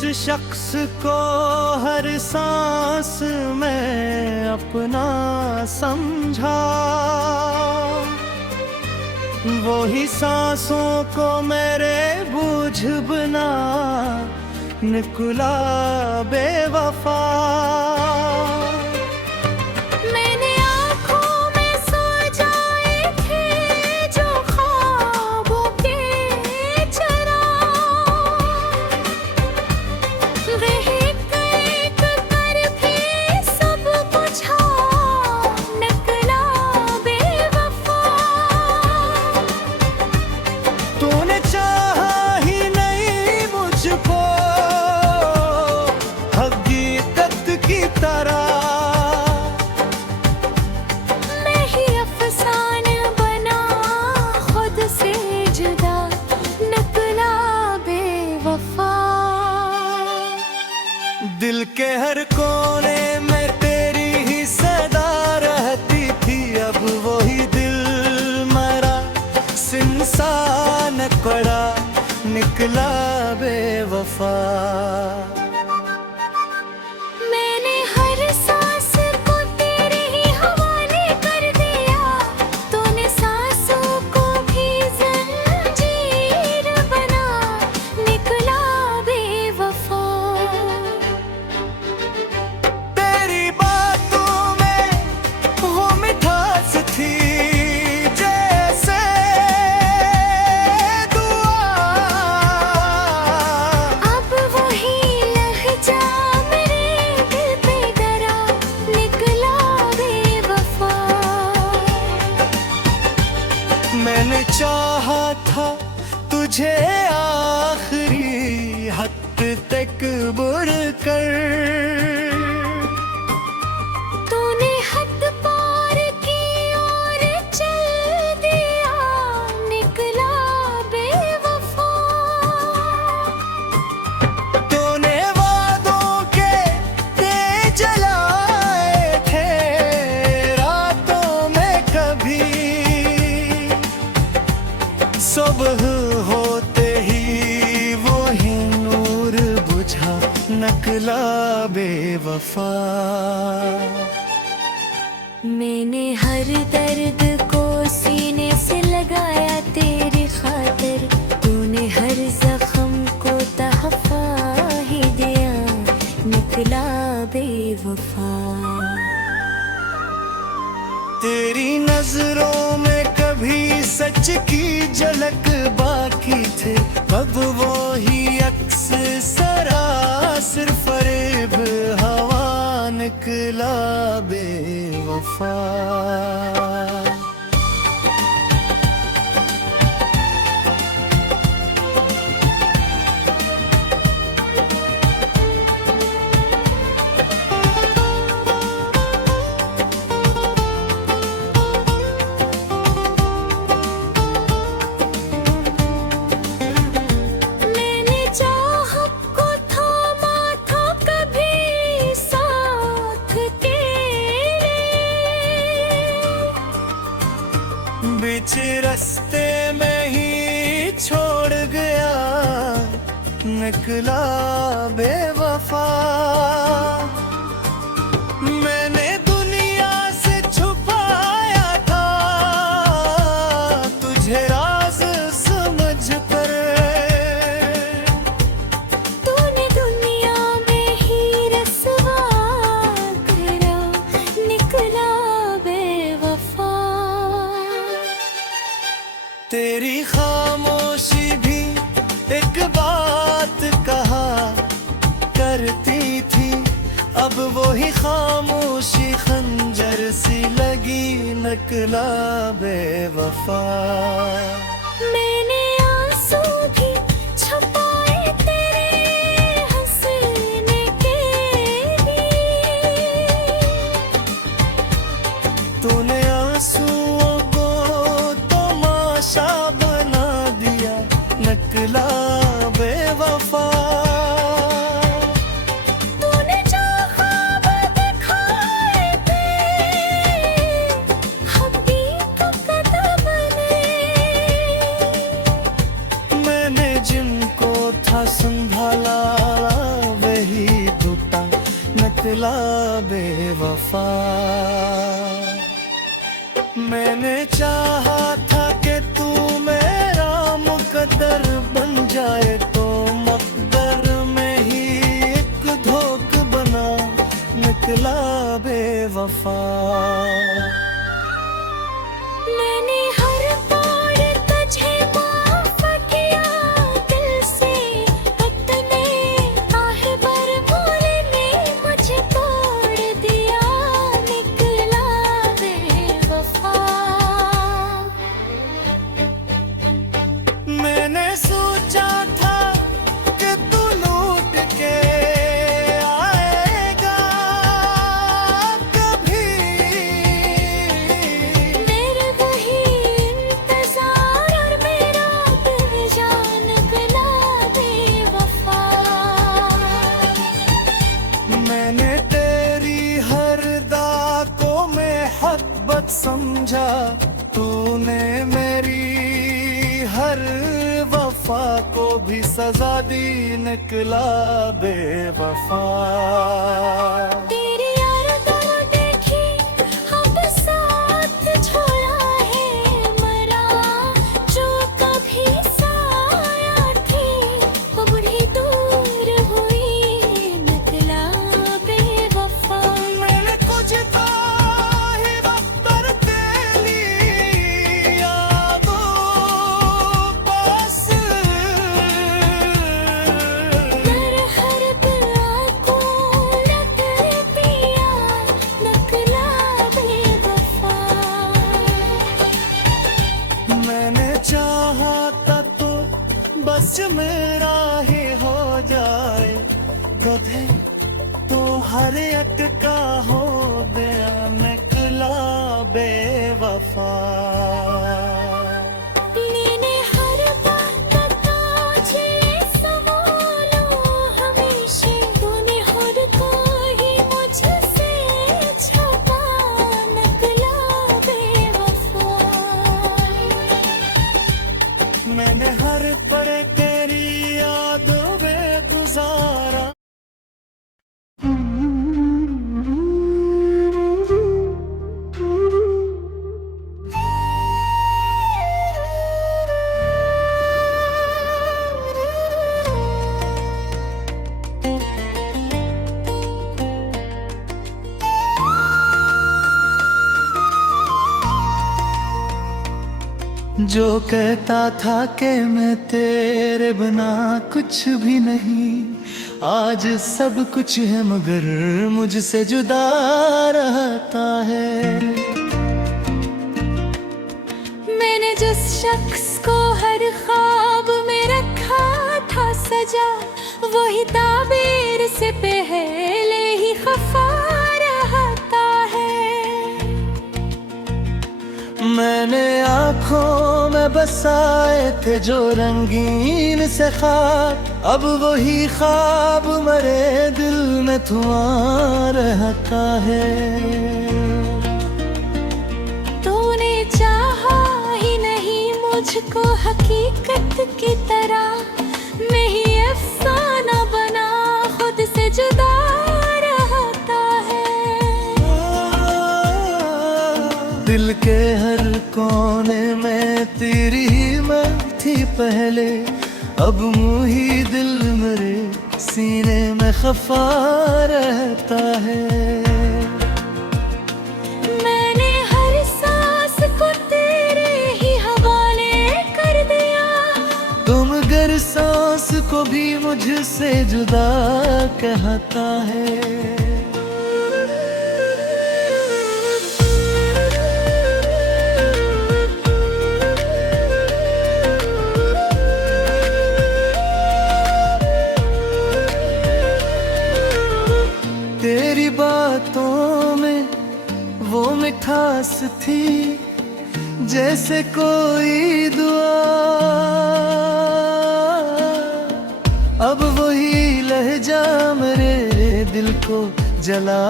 जिस शख्स को हर सांस में अपना समझा, वो ही सांसों को मेरे बोझ बना निकला बेवफा। मैंने आँखों में सो जाए थे जो ख्वाबों के चराग, वह एक एक कर भी सब बुझा निकला बेवफा। तूने चाहा ही नहीं मुझको हकीकत की तरह, मैं ही अफसाना बना खुद से जुदा निकला बेवफा। दिल के हर कोने में तेरी ही सदा रहती थी, अब वही दिल मरा सिंसान पड़ा निकला बेवफा। मैंने हर सांस को तेरे ही हवाले कर दिया, तूने सांसों को भी जंजीर बना निकला बेवफा। तेरी बातों में वो मिठास थी जैसे दुआ, अब वही लहजा मेरे दिल पे गरा निकला बेवफा। मैंने चाहा था तुझे आखिरी हद तक बुर कर, तूने हद पार की और चल दिया निकला बेवफा। तूने वादों के जलाए थे रातों में कभी, सुबह होते ही वो ही नूर बुझा निकला बेवफा। मैंने हर दर्द को सीने से लगाया तेरी खातिर, तूने हर जख्म को तहफ़ा ही दिया निकला बेवफा। तेरी नजरों में कभी सच की झलक बाकी थे, अब वो ही अक्स सरासर फरेब हवा निकला बेवफा। मैंने चाहत को थामा था कभी साथ तेरे, बीच रास्ते में ही छोड़ गया निकला बेवफा। मैंने दुनिया से छुपाया था तुझे राज समझ कर, तूने दुनिया में ही रसवा करा निकला बेवफा। तेरी खामोशी भी एक बात कहा करती थी, अब वो ही खामोशी खंजर सी लगी निकला बेवफा। मैंने आंसू भी छुपाए तेरे हंसने के लिए, तूने आंसुओं को तमाशा बना दिया निकला बेवफा। तूने जो ख्वाब दिखाए थे हकीकत बने, निकला बेवफा। मैंने चाहा था कि तू मेरा मुकद्दर बन जाए, तो मकद्दर में ही एक धोख बना निकला बेवफा। मैंने हर बार तुझे माफ किया दिल से, इतने आहे पर भूल ने मुझे तोड़ दिया, निकला बेवफा। मैंने सोचा था कि तू लौट के आएगा कभी, मेरे वही इंतजार और मेरा दिल जान निकला बेवफा। मैंने तेरी हर दा को महब्बत समझा, तूने मेरी हर वफा को भी सजा दी, निकला बेवफा। तेरी यादों देखी अब साथ छोड़ा है मरा, जो कभी साया थी वो बड़ी दूर हुई, निकला बेवफा। मैंने कुछ तो ही वक्त पर तेरी यादों पास, हर हर बुआ को लग दिया, निकला बेवफा। मैंने चाहा था तो बस मेरा ही हो जाए, गधे तो हर अटका हो गया, निकला बेवफा। मैंने हर बात तुझे संभालो हमेशा, तूने हर कोई मुझसे छुपा, निकला बेवफा। मैंने हर पल तेरी यादों में गुजारा। जो कहता था कि मैं तेरे बिना कुछ भी नहीं, आज सब कुछ है मगर मुझसे जुदा रहता है। मैंने जिस शख्स को हर ख्वाब में रखा था सजा, वही ताबीर से पहले ही खफा रहता है। मैंने आँखों में बसाए थे जो रंगीन से ख्वाब, अब वही ख्वाब मरे दिल में धुआं रहता है। तूने चाहा ही नहीं मुझको हकीकत की तरह, मैं ही अफसाना बना खुद से जुदा रहता है। दिल के हर कोने में तेरी ही मैं थी पहले, अब मुही दिल मेरे सीने में खफा रहता है। मैंने हर सांस को तेरे ही हवाले कर दिया, तुम गर सांस को भी मुझसे जुदा कहता है। तेरी बातों में वो मिठास थी जैसे कोई दुआ, अब वही लहजा मेरे दिल को जला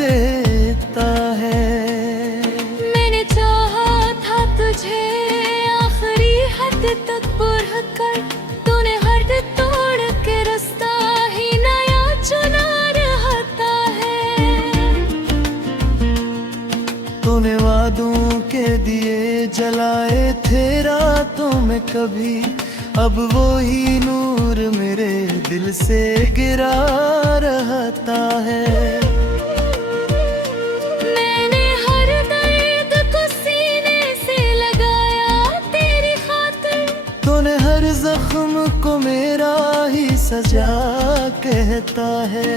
देता है। मैंने चाहा था तुझे आखिरी हद तक बुरा कर, तूने हद तोड़ के रास्ता ही नया चुना रहता है। दिए जलाए थे रातों में कभी, अब वही नूर मेरे दिल से गिरा रहता है। मैंने हर दर्द को सीने से लगाया तेरी खातिर, तूने हर जख्म को मेरा ही सजा कहता है।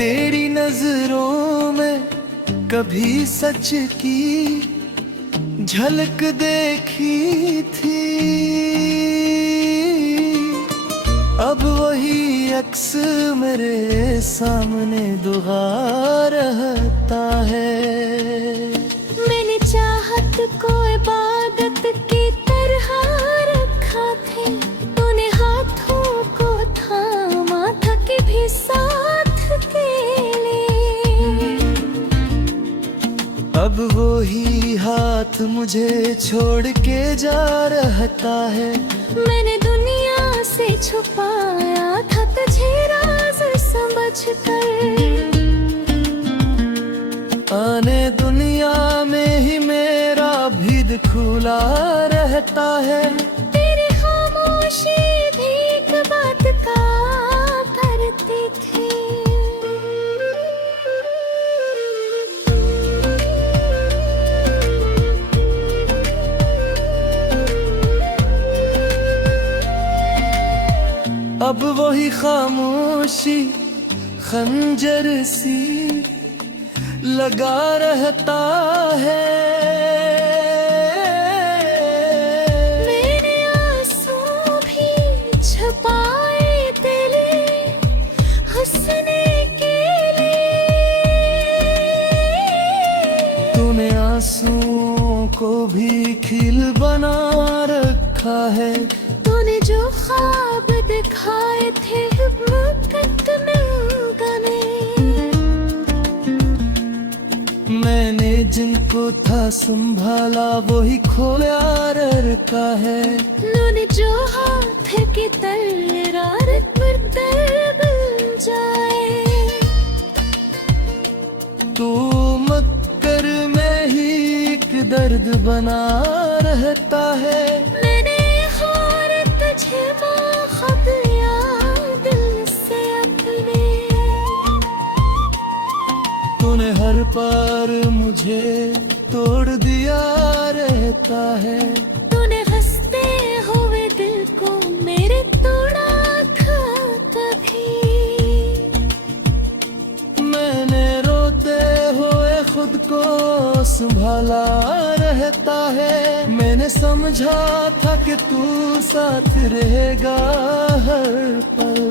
तेरी नजरों में कभी सच की झलक देखी थी, अब वही अक्स मेरे सामने दुआ रहता है। मैंने चाहत को इबादत की तरह रखा थे, तूने हाथों को थामा था कि भी साथ के लिए, अब वही हाथ मुझे छोड़ के जा रहता है। मैंने दुनिया से छुपाया था तुझे राज समझकर, आने दुनिया में ही मेरा भीद खुला रहता है। तेरी खामोशी भी एक बात का करती थी। अब वही खामोशी खंजर सी लगा रहता है। मैंने आंसू भी छुपाए तेरे हंसने के लिए, तूने आंसुओं को भी खिल बना रखा है। तूने जो ख्वाब दिखाए थे मुकद्दमे गाने, मैंने जिनको था संभाला वही खोया रखा है। तूने जो हाथ की तलवार पर बन जाए, तू मक्कर में ही एक दर्द बना रहता है। मैंने हार तुझे माखब याद से अपने, तूने हर पार मुझे तोड़ दिया रहता है। तूने हंसते हुए दिल को मेरे तोड़ा था तभी, मैंने रोते हुए खुद को संभाला रहता है। मैंने समझा था कि तू साथ रहेगा हर पल।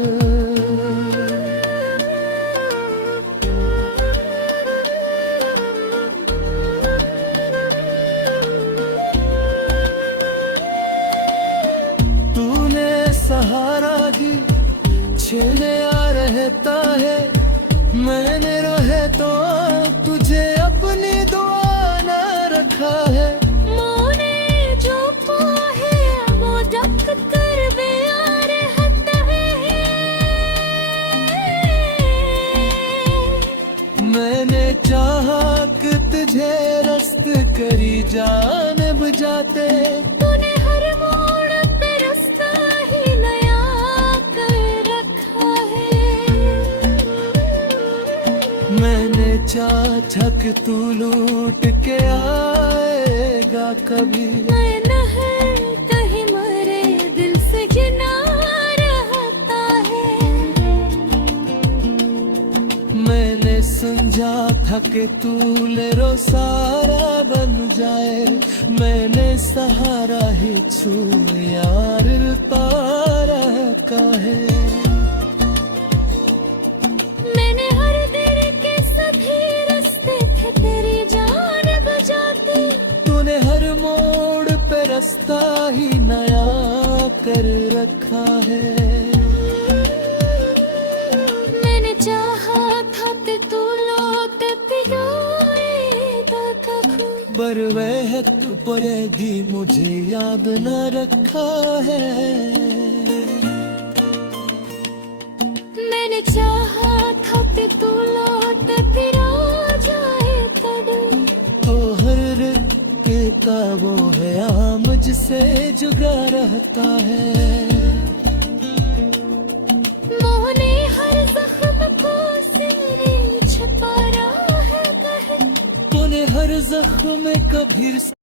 सहारा ही छेड़े आ रहता है। मैंने रहे तो तुझे अपनी दुआ न रखा है। मोने जो पाहे वो जब कर बेया रहता है। मैंने चाहा कि तुझे रस्त करी जाने बजाते, तूने हर मोड़ पे रास्ता ही नया कर रखा है। मैंने चाहा कि तू लूट के आएगा कभी। मैं नहर कहीं मरे दिल से गिना रहता है। मैंने समझा था कि तू लेरो सारा बन जाए। मैंने सहारा ही छू यार तारा का है। मैंने हर दिल के सभी रास्ते थे तेरी जान बजाते, तूने हर मोड़ पे रास्ता ही नया कर रखा है। मैंने चाहा था कि तू लौट पिरोएगा कभी, पर वह तू परे भी मुझे याद न रखा है। मैंने चाहा था कि तू लौट फिर आ जाए तब ओ हर के का वो है आ मुझसे जुड़ा रहता है मोह ने हर जख्म को सीने छुपा रहा है कहे तूने हर जख्म में कभी